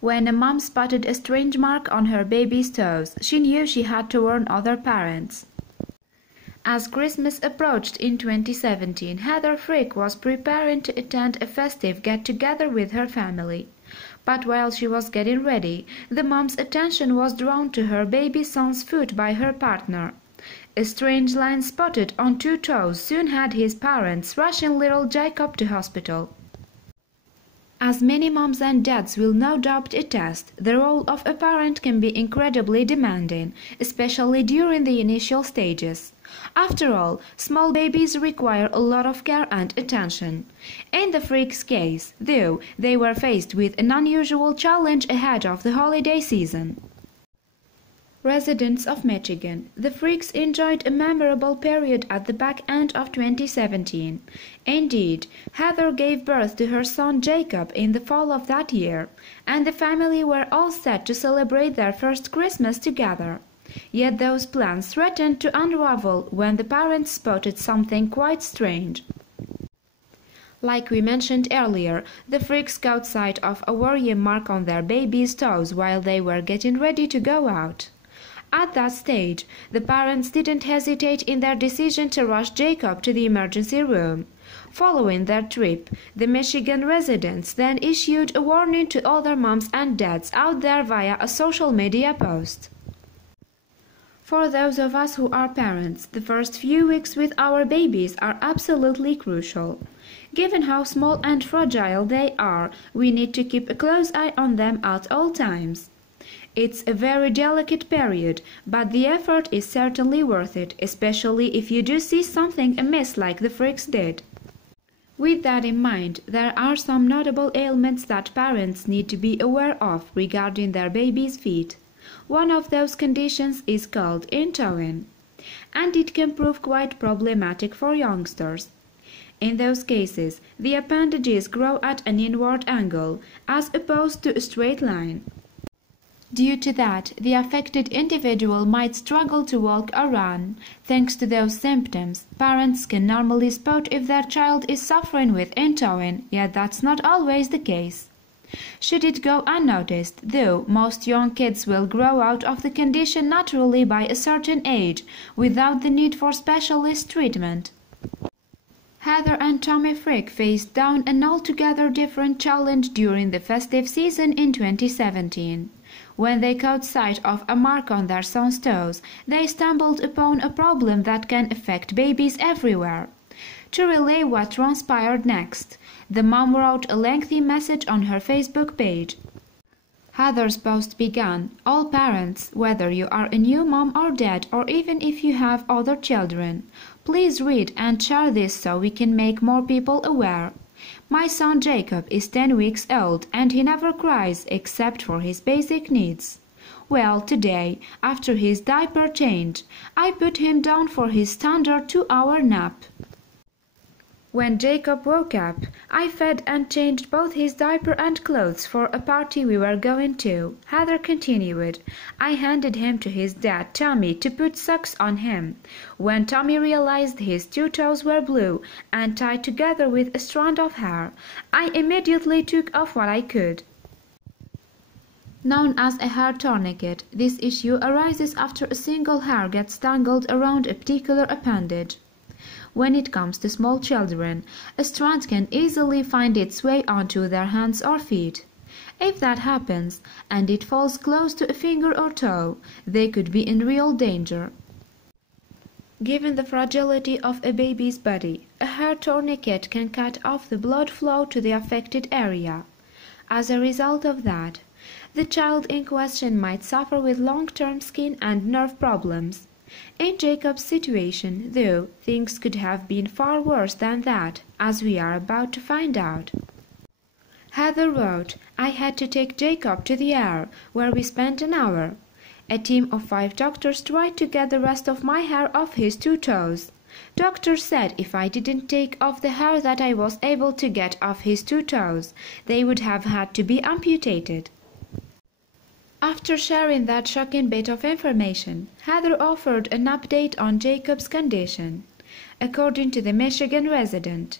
When a mom spotted a strange mark on her baby's toes, she knew she had to warn other parents. As Christmas approached in 2017, Heather Fricke was preparing to attend a festive get-together with her family. But while she was getting ready, the mom's attention was drawn to her baby son's foot by her partner. A strange line spotted on 2 toes soon had his parents rushing little Jacob to hospital. As many moms and dads will no doubt attest, the role of a parent can be incredibly demanding, especially during the initial stages. After all, small babies require a lot of care and attention. In the Frickes' case, though, they were faced with an unusual challenge ahead of the holiday season. Residents of Michigan, the Frickes enjoyed a memorable period at the back end of 2017. Indeed, Heather gave birth to her son Jacob in the fall of that year, and the family were all set to celebrate their first Christmas together. Yet those plans threatened to unravel when the parents spotted something quite strange. Like we mentioned earlier, the Frickes caught sight of a worrying mark on their baby's toes while they were getting ready to go out. At that stage, the parents didn't hesitate in their decision to rush Jacob to the emergency room. Following their trip, the Michigan residents then issued a warning to other moms and dads out there via a social media post. For those of us who are parents, the first few weeks with our babies are absolutely crucial. Given how small and fragile they are, we need to keep a close eye on them at all times. It's a very delicate period, but the effort is certainly worth it, especially if you do see something amiss like the Frickes did. With that in mind, there are some notable ailments that parents need to be aware of regarding their baby's feet. One of those conditions is called in-toeing, and it can prove quite problematic for youngsters. In those cases, the appendages grow at an inward angle, as opposed to a straight line. Due to that, the affected individual might struggle to walk or run. Thanks to those symptoms, parents can normally spot if their child is suffering with in-toeing, yet that's not always the case. Should it go unnoticed, though, most young kids will grow out of the condition naturally by a certain age, without the need for specialist treatment. Heather and Tommy Fricke faced down an altogether different challenge during the festive season in 2017. When they caught sight of a mark on their son's toes, they stumbled upon a problem that can affect babies everywhere. To relay what transpired next, the mom wrote a lengthy message on her Facebook page. Heather's post began, "All parents, whether you are a new mom or dad, or even if you have other children, please read and share this so we can make more people aware. My son Jacob is 10 weeks old and he never cries except for his basic needs. Well, today, after his diaper change, I put him down for his standard 2-hour nap. When Jacob woke up, I fed and changed both his diaper and clothes for a party we were going to," Heather continued. "I handed him to his dad, Tommy, to put socks on him. When Tommy realized his 2 toes were blue and tied together with a strand of hair, I immediately took off what I could." Known as a hair tourniquet, this issue arises after a single hair gets tangled around a particular appendage. When it comes to small children, a strand can easily find its way onto their hands or feet. If that happens, and it falls close to a finger or toe, they could be in real danger. Given the fragility of a baby's body, a hair tourniquet can cut off the blood flow to the affected area. As a result of that, the child in question might suffer with long-term skin and nerve problems. In Jacob's situation, though, things could have been far worse than that, as we are about to find out. Heather wrote, "I had to take Jacob to the ER, where we spent an hour. A team of 5 doctors tried to get the rest of my hair off his 2 toes. Doctors said if I didn't take off the hair that I was able to get off his 2 toes, they would have had to be amputated." After sharing that shocking bit of information, Heather offered an update on Jacob's condition. According to the Michigan resident,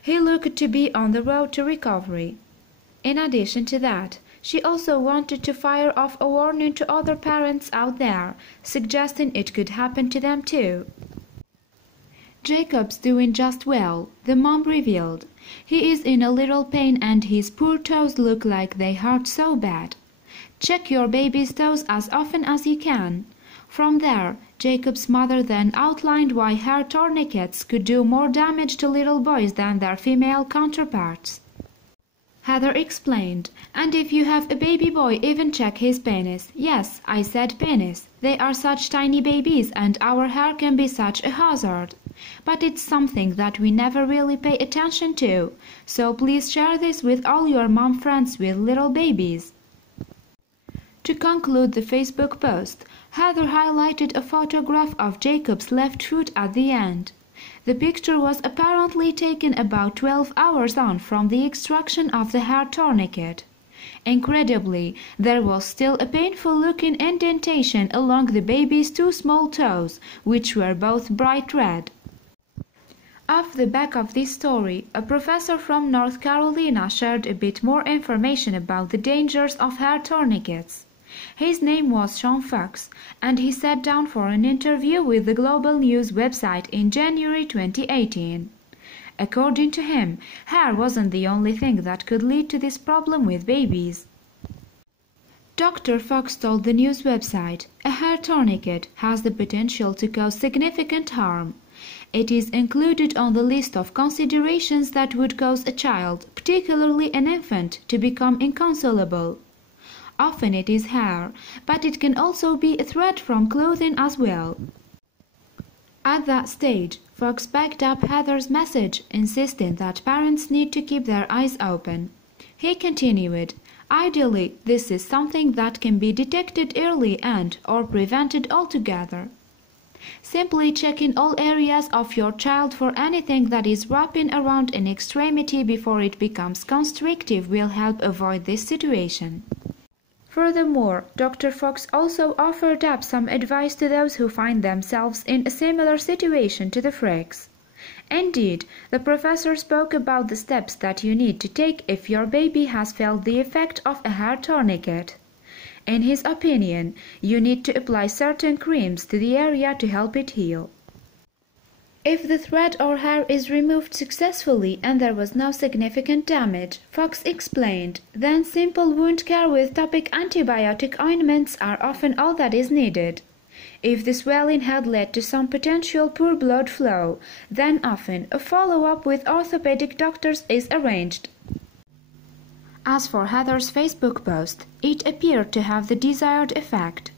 he looked to be on the road to recovery. In addition to that, She also wanted to fire off a warning to other parents out there, suggesting it could happen to them too. "Jacob's doing just well," the mom revealed. "He is in a little pain and his poor toes look like they hurt so bad. Check your baby's toes as often as you can." From there, Jacob's mother then outlined why hair tourniquets could do more damage to little boys than their female counterparts. Heather explained, "And if you have a baby boy, even check his penis." Yes, I said penis. They are such tiny babies and our hair can be such a hazard. But it's something that we never really pay attention to, so please share this with all your mom friends with little babies. To conclude the Facebook post, Heather highlighted a photograph of Jacob's left foot at the end. The picture was apparently taken about 12 hours on from the extraction of the hair tourniquet. Incredibly, there was still a painful-looking indentation along the baby's two small toes, which were both bright red. Off the back of this story, a professor from North Carolina shared a bit more information about the dangers of hair tourniquets. His name was Sean Fox, and he sat down for an interview with the Global News website in January 2018. According to him, hair wasn't the only thing that could lead to this problem with babies. Dr. Fox told the news website, "A hair tourniquet has the potential to cause significant harm. It is included on the list of considerations that would cause a child, particularly an infant, to become inconsolable. Often it is hair, but it can also be a thread from clothing as well." At that stage, Fox backed up Heather's message, insisting that parents need to keep their eyes open. He continued, "Ideally, this is something that can be detected early and/or prevented altogether. Simply checking all areas of your child for anything that is wrapping around an extremity before it becomes constrictive will help avoid this situation." Furthermore, Dr. Fox also offered up some advice to those who find themselves in a similar situation to the Frickes. Indeed, the professor spoke about the steps that you need to take if your baby has felt the effect of a hair tourniquet. In his opinion, you need to apply certain creams to the area to help it heal. If the thread or hair is removed successfully and there was no significant damage, Fox explained, then simple wound care with topic antibiotic ointments are often all that is needed. If the swelling had led to some potential poor blood flow, then often a follow-up with orthopedic doctors is arranged. As for Heather's Facebook post, it appeared to have the desired effect.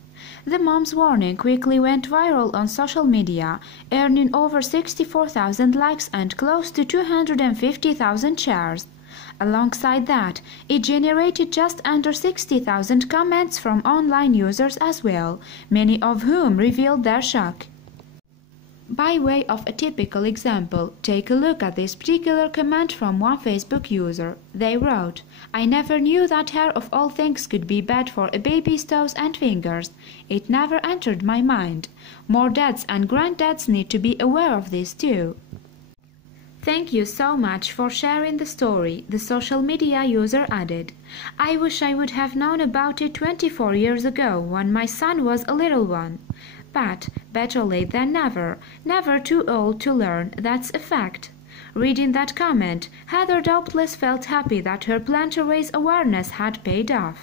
The mom's warning quickly went viral on social media, earning over 64,000 likes and close to 250,000 shares. Alongside that, it generated just under 60,000 comments from online users as well, many of whom revealed their shock. By way of a typical example, take a look at this particular comment from one Facebook user. They wrote, "I never knew that hair of all things could be bad for a baby's toes and fingers. It never entered my mind. More dads and granddads need to be aware of this too." "Thank you so much for sharing the story," the social media user added. "I wish I would have known about it 24 years ago when my son was a little one. But better late than never, never too old to learn, that's a fact." Reading that comment, Heather doubtless felt happy that her plan to raise awareness had paid off.